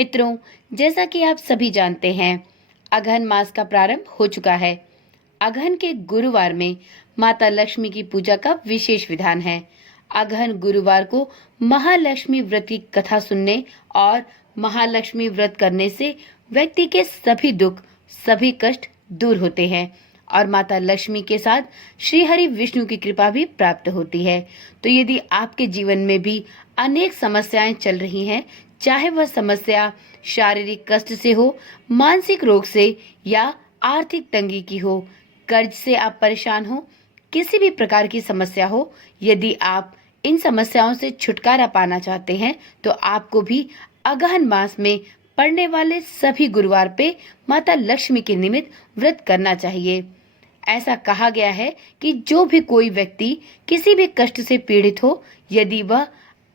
मित्रों, जैसा कि आप सभी जानते हैं, अगहन मास का प्रारंभ हो चुका है। अगहन के गुरुवार में माता लक्ष्मी की पूजा का विशेष विधान है। अगहन गुरुवार को महालक्ष्मी व्रत की कथा सुनने और महालक्ष्मी व्रत करने से व्यक्ति के सभी दुख, सभी कष्ट दूर होते हैं और माता लक्ष्मी के साथ श्री हरि विष्णु की कृपा भी प्राप्त होती है। तो यदि आपके जीवन में भी अनेक समस्याएं चल रही हैं, चाहे वह समस्या शारीरिक कष्ट से हो, मानसिक रोग से या आर्थिक तंगी की हो, कर्ज से आप परेशान हो, किसी भी प्रकार की समस्या हो, यदि आप इन समस्याओं से छुटकारा पाना चाहते हैं तो आपको भी अगहन मास में पड़ने वाले सभी गुरुवार पे माता लक्ष्मी के निमित्त व्रत करना चाहिए। ऐसा कहा गया है कि जो भी कोई व्यक्ति किसी भी कष्ट से पीड़ित हो, यदि वह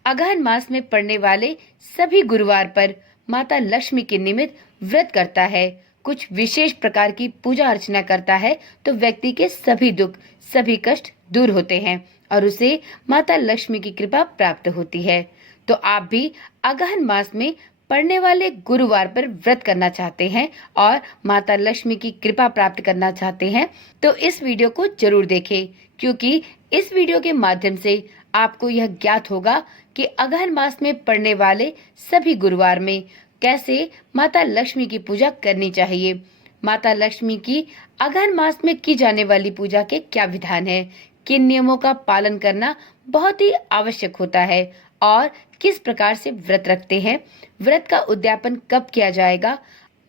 अगहन मास में पड़ने वाले सभी गुरुवार पर माता लक्ष्मी के निमित्त व्रत करता है, कुछ विशेष प्रकार की पूजा अर्चना करता है, तो व्यक्ति के सभी दुख, सभी कष्ट दूर होते हैं और उसे माता लक्ष्मी की कृपा प्राप्त होती है। तो आप भी अगहन मास में पड़ने वाले गुरुवार पर व्रत करना चाहते हैं और माता लक्ष्मी की कृपा प्राप्त करना चाहते हैं तो इस वीडियो को जरूर देखें, क्योंकि इस वीडियो के माध्यम से आपको यह ज्ञात होगा कि अगहन मास में पड़ने वाले सभी गुरुवार में कैसे माता लक्ष्मी की पूजा करनी चाहिए, माता लक्ष्मी की अगहन मास में की जाने वाली पूजा के क्या विधान है, किन नियमों का पालन करना बहुत ही आवश्यक होता है और किस प्रकार से व्रत रखते हैं, व्रत का उद्यापन कब किया जाएगा,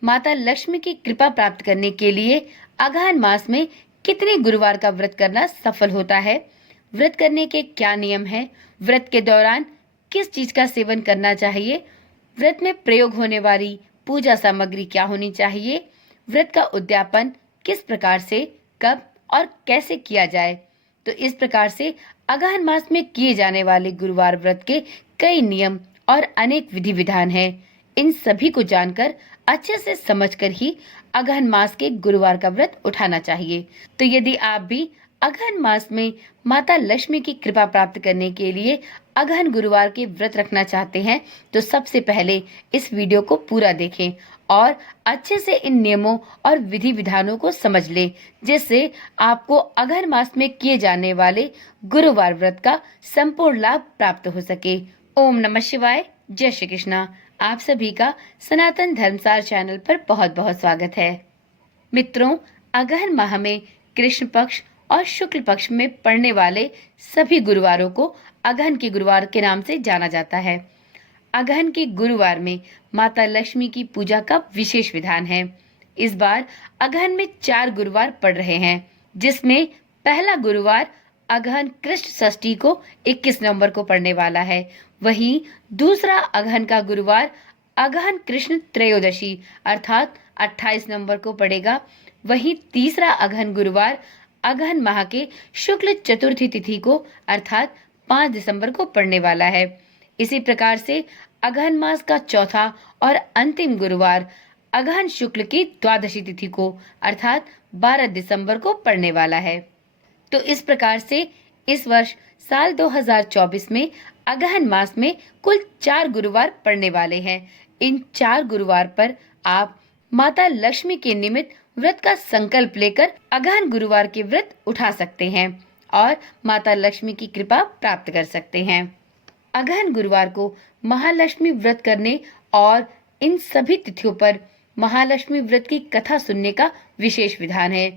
माता लक्ष्मी की कृपा प्राप्त करने के लिए अगहन मास में कितने गुरुवार का व्रत करना सफल होता है, व्रत करने के क्या नियम हैं, व्रत के दौरान किस चीज का सेवन करना चाहिए, व्रत में प्रयोग होने वाली पूजा सामग्री क्या होनी चाहिए, व्रत का उद्यापन किस प्रकार से, कब और कैसे किया जाए। तो इस प्रकार से अगहन मास में किए जाने वाले गुरुवार व्रत के कई नियम और अनेक विधि विधान हैं। इन सभी को जानकर, अच्छे से समझकर ही अगहन मास के गुरुवार का व्रत उठाना चाहिए। तो यदि आप भी अगहन मास में माता लक्ष्मी की कृपा प्राप्त करने के लिए अगहन गुरुवार के व्रत रखना चाहते हैं तो सबसे पहले इस वीडियो को पूरा देखें और अच्छे से इन नियमों और विधि विधानों को समझ लें, जिससे आपको अगहन मास में किए जाने वाले गुरुवार व्रत का संपूर्ण लाभ प्राप्त हो सके। ओम नमः शिवाय। जय श्री कृष्णा। आप सभी का सनातन धर्मसार चैनल पर बहुत बहुत स्वागत है। मित्रों, अगहन माह में कृष्ण पक्ष और शुक्ल पक्ष में पड़ने वाले सभी गुरुवारों को अगहन के गुरुवार के नाम से जाना जाता है। अगहन के गुरुवार में माता लक्ष्मी की पूजा का विशेष विधान है। इस बार अगहन में 4 गुरुवार पड़ रहे हैं, जिसमें पहला गुरुवार अगहन कृष्ण षष्ठी को 21 नवंबर को पड़ने वाला है। वहीं दूसरा अगहन का गुरुवार अगहन कृष्ण त्रयोदशी अर्थात 28 नवंबर को पड़ेगा। वहीं तीसरा अगहन गुरुवार अगहन माह के शुक्ल चतुर्थी तिथि को अर्थात 5 दिसंबर को पड़ने वाला है। इसी प्रकार से अगहन मास का चौथा और अंतिम गुरुवार अगहन शुक्ल की द्वादशी तिथि को अर्थात 12 दिसंबर को पड़ने वाला है। तो इस प्रकार से इस वर्ष साल 2024 में अगहन मास में कुल 4 गुरुवार पड़ने वाले हैं। इन 4 गुरुवार पर आप माता लक्ष्मी के निमित्त व्रत का संकल्प लेकर अगहन गुरुवार के व्रत उठा सकते हैं और माता लक्ष्मी की कृपा प्राप्त कर सकते हैं। अगहन गुरुवार को महालक्ष्मी व्रत करने और इन सभी तिथियों पर महालक्ष्मी व्रत की कथा सुनने का विशेष विधान है।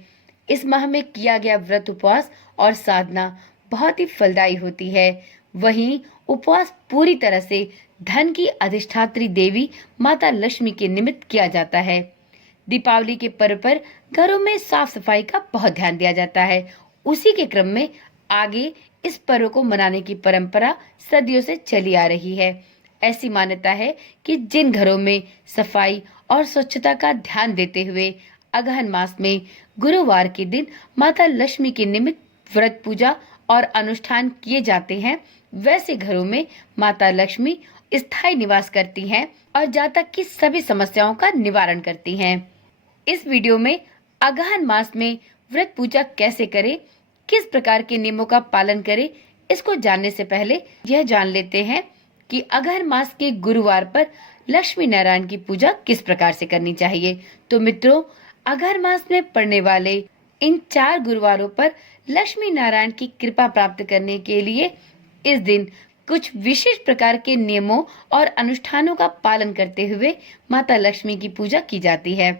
इस माह में किया गया व्रत, उपवास और साधना बहुत ही फलदायी होती है। वहीं उपवास पूरी तरह से धन की अधिष्ठात्री देवी माता लक्ष्मी के निमित्त किया जाता है। दीपावली के पर्व पर घरों में साफ सफाई का बहुत ध्यान दिया जाता है। उसी के क्रम में आगे इस पर्व को मनाने की परंपरा सदियों से चली आ रही है। ऐसी मान्यता है कि जिन घरों में सफाई और स्वच्छता का ध्यान देते हुए अगहन मास में गुरुवार के दिन माता लक्ष्मी के निमित्त व्रत, पूजा और अनुष्ठान किए जाते हैं, वैसे घरों में माता लक्ष्मी स्थायी निवास करती हैं और जातक की सभी समस्याओं का निवारण करती हैं। इस वीडियो में अगहन मास में व्रत पूजा कैसे करें, किस प्रकार के नियमों का पालन करें, इसको जानने से पहले यह जान लेते हैं कि अगहन मास के गुरुवार पर लक्ष्मी नारायण की पूजा किस प्रकार से करनी चाहिए। तो मित्रों, अघन मास में पड़ने वाले इन 4 गुरुवारों पर लक्ष्मी नारायण की कृपा प्राप्त करने के लिए इस दिन कुछ विशेष प्रकार के नियमों और अनुष्ठानों का पालन करते हुए माता लक्ष्मी की पूजा की जाती है।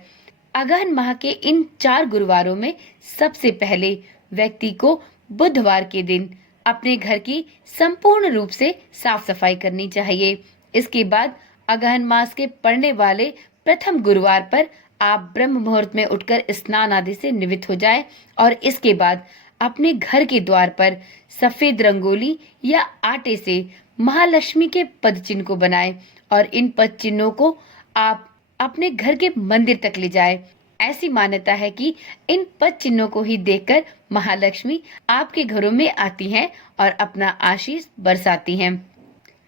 अगहन माह के इन 4 गुरुवारों में सबसे पहले व्यक्ति को बुधवार के दिन अपने घर की संपूर्ण रूप से साफ सफाई करनी चाहिए। इसके बाद अगहन मास के पड़ने वाले प्रथम गुरुवार पर आप ब्रह्म मुहूर्त में उठकर स्नान आदि से निवृत्त हो जाएं और इसके बाद अपने घर के द्वार पर सफेद रंगोली या आटे से महालक्ष्मी के पद चिन्ह को बनाएं और इन पद चिन्हों को आप अपने घर के मंदिर तक ले जाएं। ऐसी मान्यता है कि इन पद चिन्हों को ही देखकर महालक्ष्मी आपके घरों में आती हैं और अपना आशीष बरसाती हैं।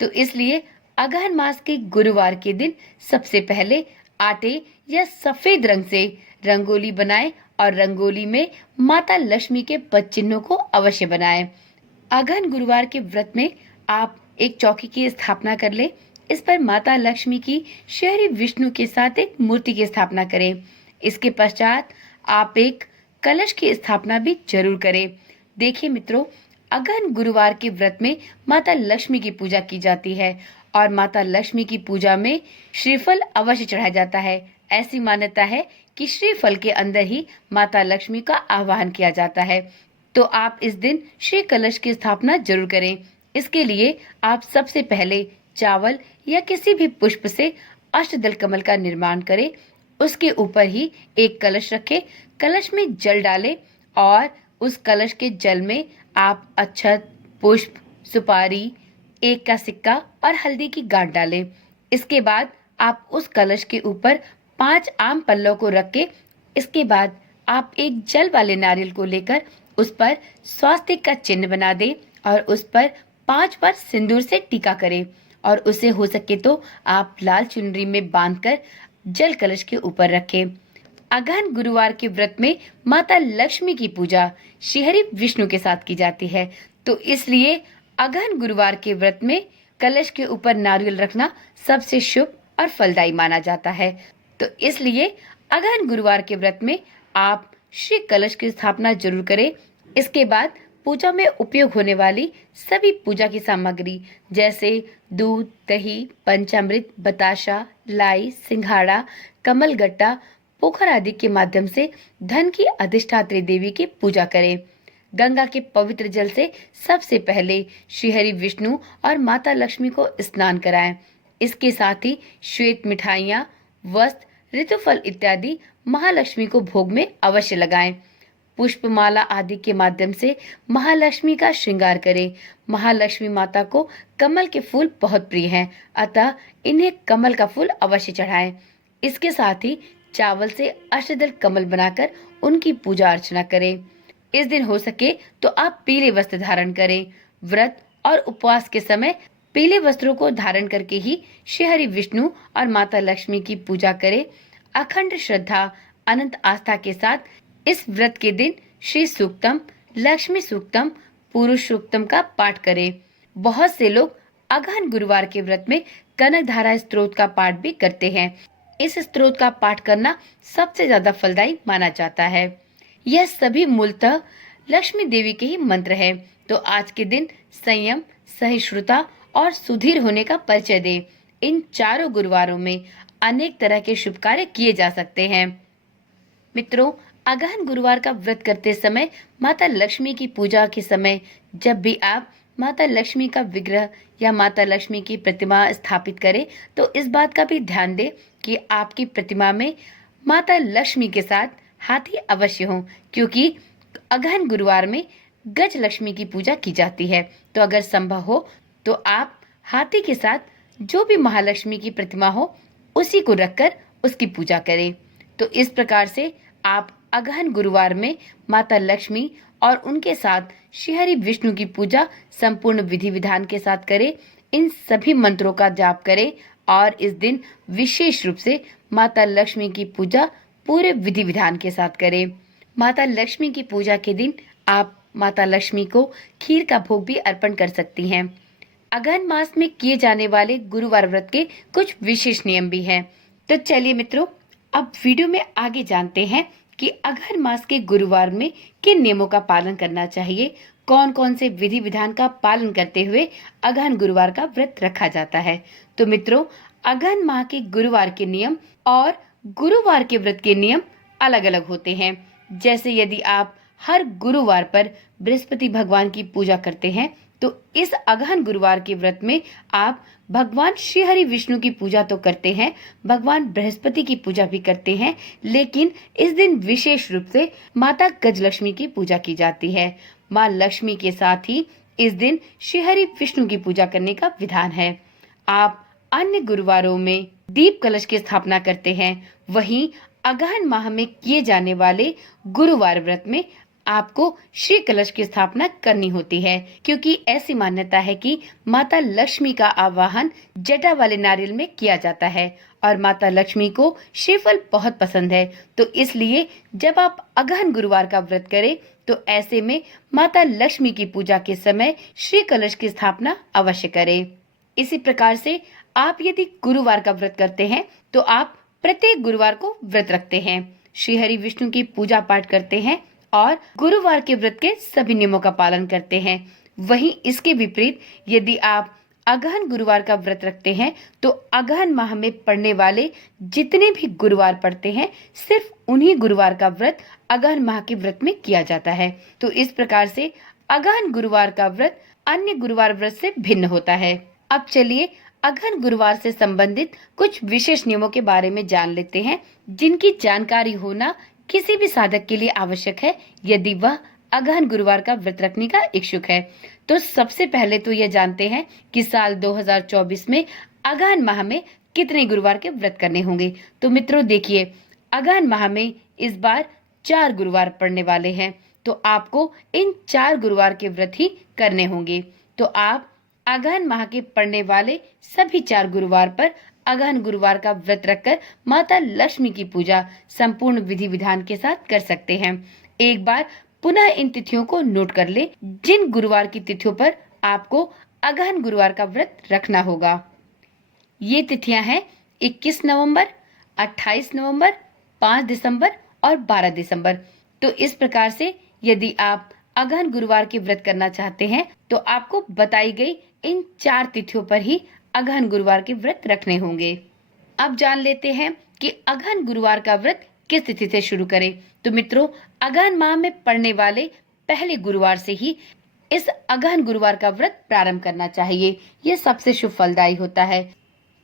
तो इसलिए अगहन मास के गुरुवार के दिन सबसे पहले आटे या सफेद रंग से रंगोली बनाएं और रंगोली में माता लक्ष्मी के पद चिन्हों को अवश्य बनाएं। अगहन गुरुवार के व्रत में आप एक चौकी की स्थापना कर ले। इस पर माता लक्ष्मी की श्री विष्णु के साथ एक मूर्ति की स्थापना करें। इसके पश्चात आप एक कलश की स्थापना भी जरूर करें। देखिए मित्रों, अगहन गुरुवार के व्रत में माता लक्ष्मी की पूजा की जाती है और माता लक्ष्मी की पूजा में श्रीफल अवश्य चढ़ाया जाता है। ऐसी मान्यता है कि श्रीफल के अंदर ही माता लक्ष्मी का आवाहन किया जाता है। तो आप इस दिन श्री कलश की स्थापना जरूर करें। इसके लिए आप सबसे पहले चावल या किसी भी पुष्प से अष्टदल कमल का निर्माण करें। उसके ऊपर ही एक कलश रखें। कलश में जल डालें और उस कलश के जल में आप अक्षत, पुष्प, सुपारी, एक का सिक्का और हल्दी की गांठ डालें। इसके बाद आप उस कलश के ऊपर 5 आम पल्लों को रख के इसके बाद आप एक जल वाले नारियल को लेकर उस पर स्वास्तिक का चिन्ह बना दें और उस पर 5 बार सिंदूर से टीका करें और उसे हो सके तो आप लाल चुनरी में बांधकर जल कलश के ऊपर रखें। अगहन गुरुवार के व्रत में माता लक्ष्मी की पूजा श्रीहरि विष्णु के साथ की जाती है। तो इसलिए अगहन गुरुवार के व्रत में कलश के ऊपर नारियल रखना सबसे शुभ और फलदायी माना जाता है। तो इसलिए अगहन गुरुवार के व्रत में आप श्री कलश की स्थापना जरूर करें। इसके बाद पूजा में उपयोग होने वाली सभी पूजा की सामग्री जैसे दूध, दही, पंचामृत, बताशा, लाई, सिंघाड़ा, कमलगट्टा, पोखर आदि के माध्यम से धन की अधिष्ठात्री देवी की पूजा करें। गंगा के पवित्र जल से सबसे पहले श्रीहरि विष्णु और माता लक्ष्मी को स्नान कराएं। इसके साथ ही श्वेत मिठाइयाँ, वस्त्र, ऋतुफल इत्यादि महालक्ष्मी को भोग में अवश्य लगाएं। पुष्पमाला आदि के माध्यम से महालक्ष्मी का श्रृंगार करें। महालक्ष्मी माता को कमल के फूल बहुत प्रिय हैं, अतः इन्हें कमल का फूल अवश्य चढ़ाएं। इसके साथ ही चावल से अष्टदल कमल बनाकर उनकी पूजा अर्चना करें। इस दिन हो सके तो आप पीले वस्त्र धारण करें। व्रत और उपवास के समय पीले वस्त्रों को धारण करके ही श्रीहरि विष्णु और माता लक्ष्मी की पूजा करें। अखंड श्रद्धा, अनंत आस्था के साथ इस व्रत के दिन श्री सूक्तम, लक्ष्मी सूक्तम, पुरुष सूक्तम का पाठ करें। बहुत से लोग अगहन गुरुवार के व्रत में कनकधारा स्तोत्र का पाठ भी करते हैं। इस स्तोत्र का पाठ करना सबसे ज्यादा फलदायी माना जाता है। यह सभी मूलतः लक्ष्मी देवी के ही मंत्र हैं। तो आज के दिन संयम, सहिष्णुता और सुधीर होने का परिचय दे। इन चारों गुरुवारों में अनेक तरह के शुभ कार्य किए जा सकते हैं। मित्रों, अगहन गुरुवार का व्रत करते समय माता लक्ष्मी की पूजा के समय जब भी आप माता लक्ष्मी का विग्रह या माता लक्ष्मी की प्रतिमा स्थापित करें तो इस बात का भी ध्यान दें कि आपकी प्रतिमा में माता लक्ष्मी के साथ हाथी अवश्य हो, क्योंकि अगहन गुरुवार में गज लक्ष्मी की पूजा की जाती है। तो अगर संभव हो तो आप हाथी के साथ जो भी महालक्ष्मी की प्रतिमा हो उसी को रखकर उसकी पूजा करें। तो इस प्रकार से आप अगहन गुरुवार में माता लक्ष्मी और उनके साथ श्रीहरि विष्णु की पूजा संपूर्ण विधि विधान के साथ करें। इन सभी मंत्रों का जाप करें और इस दिन विशेष रूप से माता लक्ष्मी की पूजा पूरे विधि विधान के साथ करें। माता लक्ष्मी की पूजा के दिन आप माता लक्ष्मी को खीर का भोग भी अर्पण कर सकती हैं। अगहन मास में किए जाने वाले गुरुवार व्रत के कुछ विशेष नियम भी हैं। तो चलिए मित्रों, अब वीडियो में आगे जानते हैं कि अगहन मास के गुरुवार में किन नियमों का पालन करना चाहिए, कौन कौन से विधि विधान का पालन करते हुए अगहन गुरुवार का व्रत रखा जाता है। तो मित्रों, अगहन माह के गुरुवार के नियम और गुरुवार के व्रत के नियम अलग अलग होते हैं। जैसे यदि आप हर गुरुवार पर बृहस्पति भगवान की पूजा करते हैं तो इस अगहन गुरुवार के व्रत में आप भगवान श्री हरि विष्णु की पूजा तो करते हैं, भगवान बृहस्पति की पूजा भी करते हैं, लेकिन इस दिन विशेष रूप से माता गजलक्ष्मी की पूजा की जाती है। माँ लक्ष्मी के साथ ही इस दिन श्री हरि विष्णु की पूजा करने का विधान है। आप अन्य गुरुवारों में दीप कलश की स्थापना करते हैं, वहीं अगहन माह में किए जाने वाले गुरुवार व्रत में आपको श्री कलश की स्थापना करनी होती है, क्योंकि ऐसी मान्यता है कि माता लक्ष्मी का आवाहन जटा वाले नारियल में किया जाता है और माता लक्ष्मी को श्रीफल बहुत पसंद है। तो इसलिए जब आप अगहन गुरुवार का व्रत करें तो ऐसे में माता लक्ष्मी की पूजा के समय श्री कलश की स्थापना अवश्य करें। इसी प्रकार से आप यदि गुरुवार का व्रत करते हैं तो आप प्रत्येक गुरुवार को व्रत रखते हैं, श्री हरि विष्णु की पूजा पाठ करते हैं और गुरुवार के व्रत के सभी नियमों का पालन करते हैं। वहीं इसके विपरीत यदि आप अगहन गुरुवार का व्रत रखते हैं तो अगहन माह में पड़ने वाले जितने भी गुरुवार पड़ते हैं सिर्फ उन्हीं गुरुवार का व्रत अगहन माह के व्रत में किया जाता है। तो इस प्रकार से अगहन गुरुवार का व्रत अन्य गुरुवार व्रत से भिन्न होता है। अब चलिए अगहन गुरुवार से संबंधित कुछ विशेष नियमों के बारे में जान लेते हैं, जिनकी जानकारी होना किसी भी साधक के लिए आवश्यक है यदि वह अगहन गुरुवार का व्रत रखने का इच्छुक है। तो सबसे पहले तो यह जानते हैं कि साल 2024 में अगहन माह में कितने गुरुवार के व्रत करने होंगे। तो मित्रों देखिए, अगहन माह में इस बार 4 गुरुवार पड़ने वाले हैं, तो आपको इन 4 गुरुवार के व्रत ही करने होंगे। तो आप अगहन माह के पड़ने वाले सभी 4 गुरुवार पर अगहन गुरुवार का व्रत रखकर माता लक्ष्मी की पूजा संपूर्ण विधि विधान के साथ कर सकते हैं। एक बार पुनः इन तिथियों को नोट कर ले, जिन गुरुवार की तिथियों पर आपको अगहन गुरुवार का व्रत रखना होगा। ये तिथियां हैं 21 नवंबर, 28 नवंबर, 5 दिसंबर और 12 दिसंबर। तो इस प्रकार से यदि आप अगहन गुरुवार के व्रत करना चाहते हैं तो आपको बताई गई इन 4 तिथियों पर ही अगहन गुरुवार के व्रत रखने होंगे। अब जान लेते हैं कि अगहन गुरुवार का व्रत किस तिथि से शुरू करें। तो मित्रों, अगहन माह में पड़ने वाले पहले गुरुवार से ही इस अगहन गुरुवार का व्रत प्रारंभ करना चाहिए। यह सबसे शुभ फलदायी होता है।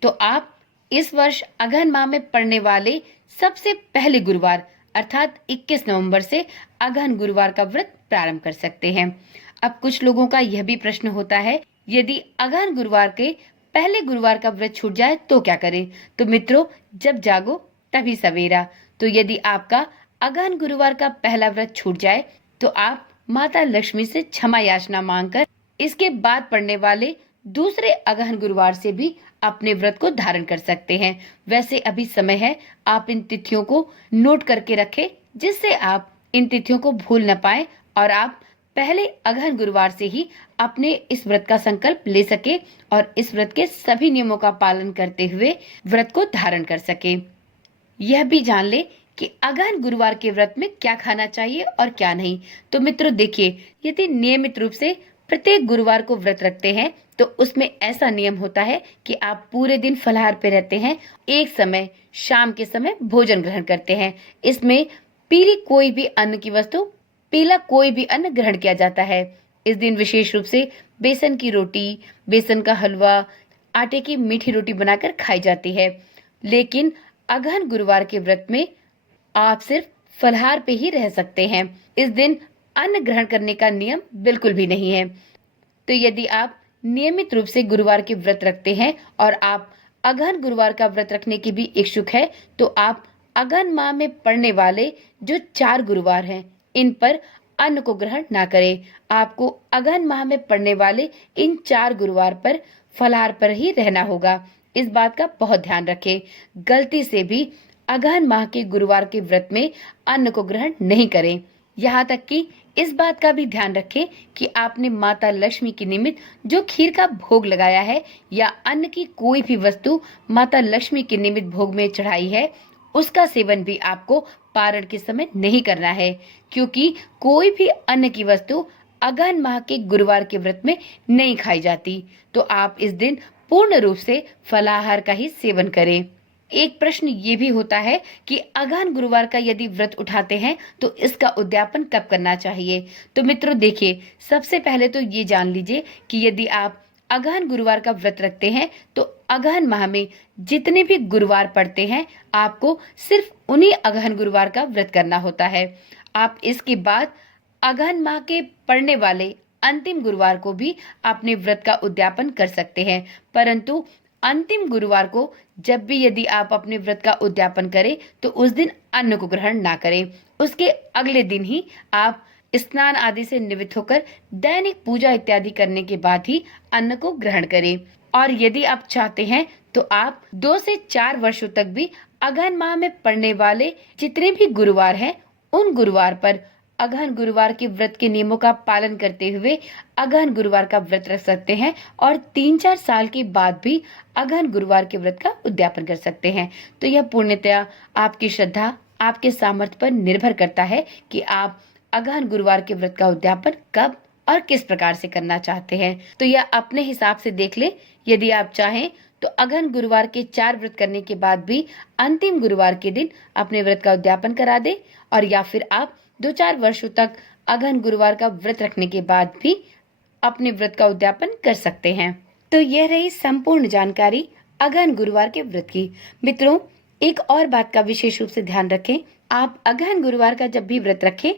तो आप इस वर्ष अगहन माह में पड़ने वाले सबसे पहले गुरुवार अर्थात 21 नवंबर से अगहन गुरुवार का व्रत प्रारंभ कर सकते हैं। अब कुछ लोगों का यह भी प्रश्न होता है, यदि अगहन गुरुवार के पहले गुरुवार का व्रत छूट जाए तो क्या करें। तो मित्रों, जब जागो तभी सवेरा। तो यदि आपका अगहन गुरुवार का पहला व्रत छूट जाए तो आप माता लक्ष्मी से क्षमा याचना मांगकर इसके बाद पड़ने वाले दूसरे अगहन गुरुवार से भी अपने व्रत को धारण कर सकते हैं। वैसे अभी समय है, आप इन तिथियों को नोट करके रखें जिससे आप इन तिथियों को भूल न पाए और आप पहले अगहन गुरुवार से ही अपने इस व्रत का संकल्प ले सके और इस व्रत के सभी नियमों का पालन करते हुए व्रत को धारण कर सके। यह भी जान ले कि अगहन गुरुवार के व्रत में क्या खाना चाहिए और क्या नहीं। तो मित्रों देखिए, यदि नियमित रूप से प्रत्येक गुरुवार को व्रत रखते हैं तो उसमें ऐसा नियम होता है कि आप पूरे दिन फलाहार पे रहते हैं, एक समय शाम के समय भोजन ग्रहण करते हैं। इसमें पीला कोई भी अन्न ग्रहण किया जाता है। इस दिन विशेष रूप से बेसन की रोटी, बेसन का हलवा, आटे की मीठी रोटी बनाकर खाई जाती है। लेकिन अगहन गुरुवार के व्रत में आप सिर्फ फलाहार पे ही रह सकते हैं। इस दिन अन्न ग्रहण करने का नियम बिल्कुल भी नहीं है। तो यदि आप नियमित रूप से गुरुवार के व्रत रखते हैं और आप अगहन गुरुवार का व्रत रखने की भी इच्छुक है तो आप अगहन माह में पड़ने वाले जो 4 गुरुवार हैं इन पर अन्न को ग्रहण ना करें। आपको अगहन माह में पड़ने वाले इन 4 गुरुवार पर फलाहार पर ही रहना होगा। इस बात का बहुत ध्यान रखें। गलती से भी अगहन माह के गुरुवार के व्रत में अन्न को ग्रहण नहीं करें। यहाँ तक कि इस बात का भी ध्यान रखें कि आपने माता लक्ष्मी के निमित्त जो खीर का भोग लगाया है या अन्न की कोई भी वस्तु माता लक्ष्मी के निमित्त भोग में चढ़ाई है, उसका सेवन भी आपको पारण के समय नहीं करना है, क्योंकि कोई भी अन्न की वस्तु अगहन माह के गुरुवार के व्रत में नहीं खाई जाती। तो आप इस दिन पूर्ण रूप से फलाहार का ही सेवन करें। एक प्रश्न ये भी होता है कि अगहन गुरुवार का यदि व्रत उठाते हैं तो इसका उद्यापन कब करना चाहिए। तो मित्रों देखिए, सबसे पहले तो ये जान लीजिए कि यदि आप अगहन गुरुवार का व्रत रखते हैं तो अगहन माह में जितने भी गुरुवार पड़ते हैं आपको सिर्फ उन्हीं अगहन गुरुवार का व्रत करना होता है। आप इसके बाद अगहन माह के पड़ने वाले अंतिम गुरुवार को भी अपने व्रत का उद्यापन कर सकते हैं, परंतु अंतिम गुरुवार को जब भी यदि आप अपने व्रत का उद्यापन करें तो उस दिन अन्न को ग्रहण ना करें। उसके अगले दिन ही आप स्नान आदि से निवृत्त होकर दैनिक पूजा इत्यादि करने के बाद ही अन्न को ग्रहण करें। और यदि आप चाहते हैं तो आप 2 से 4 वर्षों तक भी अगहन माह में पड़ने वाले जितने भी गुरुवार हैं उन गुरुवार पर अगहन गुरुवार के व्रत के नियमों का पालन करते हुए अगहन गुरुवार का व्रत रख सकते हैं और 3-4 साल के बाद भी अगहन गुरुवार के व्रत का उद्यापन कर सकते हैं। तो यह पूर्णतया आपकी श्रद्धा, आपके सामर्थ्य पर निर्भर करता है कि आप अगहन गुरुवार के व्रत का उद्यापन कब और किस प्रकार से करना चाहते हैं। तो यह अपने हिसाब से देख ले। यदि आप चाहें तो अगहन गुरुवार के 4 व्रत करने के बाद भी अंतिम गुरुवार के दिन अपने व्रत का उद्यापन करा दे, और या फिर आप 2-4 वर्षों तक अगहन गुरुवार का व्रत रखने के बाद भी अपने व्रत का उद्यापन कर सकते हैं। तो यह रही संपूर्ण जानकारी अगहन गुरुवार के व्रत की। मित्रों, एक और बात का विशेष रूप से ध्यान रखें। आप अगहन गुरुवार का जब भी व्रत रखें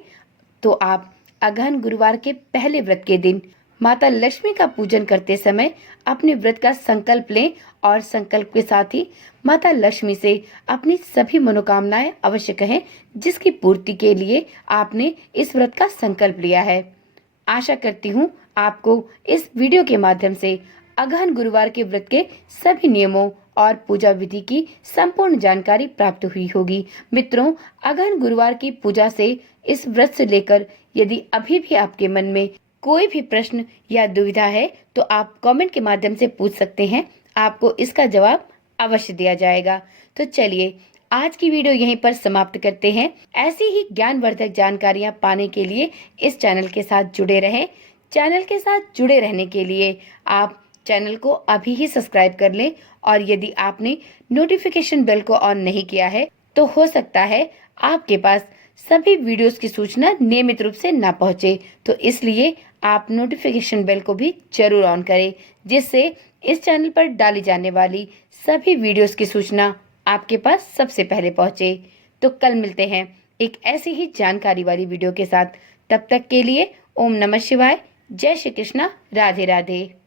तो आप अगहन गुरुवार के पहले व्रत के दिन माता लक्ष्मी का पूजन करते समय अपने व्रत का संकल्प लें और संकल्प के साथ ही माता लक्ष्मी से अपनी सभी मनोकामनाएं अवश्य कहें जिसकी पूर्ति के लिए आपने इस व्रत का संकल्प लिया है। आशा करती हूँ आपको इस वीडियो के माध्यम से अगहन गुरुवार के व्रत के सभी नियमों और पूजा विधि की संपूर्ण जानकारी प्राप्त हुई होगी। मित्रों, अगहन गुरुवार की पूजा से, इस व्रत से लेकर यदि अभी भी आपके मन में कोई भी प्रश्न या दुविधा है तो आप कमेंट के माध्यम से पूछ सकते हैं। आपको इसका जवाब अवश्य दिया जाएगा। तो चलिए आज की वीडियो यहीं पर समाप्त करते हैं। ऐसी ही ज्ञानवर्धक जानकारियां पाने के लिए इस चैनल के साथ जुड़े रहें। चैनल के साथ जुड़े रहने के लिए आप चैनल को अभी ही सब्सक्राइब कर लें, और यदि आपने नोटिफिकेशन बेल को ऑन नहीं किया है तो हो सकता है आपके पास सभी वीडियोस की सूचना नियमित रूप से ना पहुंचे। तो इसलिए आप नोटिफिकेशन बेल को भी जरूर ऑन करें, जिससे इस चैनल पर डाली जाने वाली सभी वीडियोस की सूचना आपके पास सबसे पहले पहुंचे। तो कल मिलते हैं एक ऐसी ही जानकारी वाली वीडियो के साथ। तब तक के लिए ओम नमः शिवाय, जय श्री कृष्णा, राधे राधे।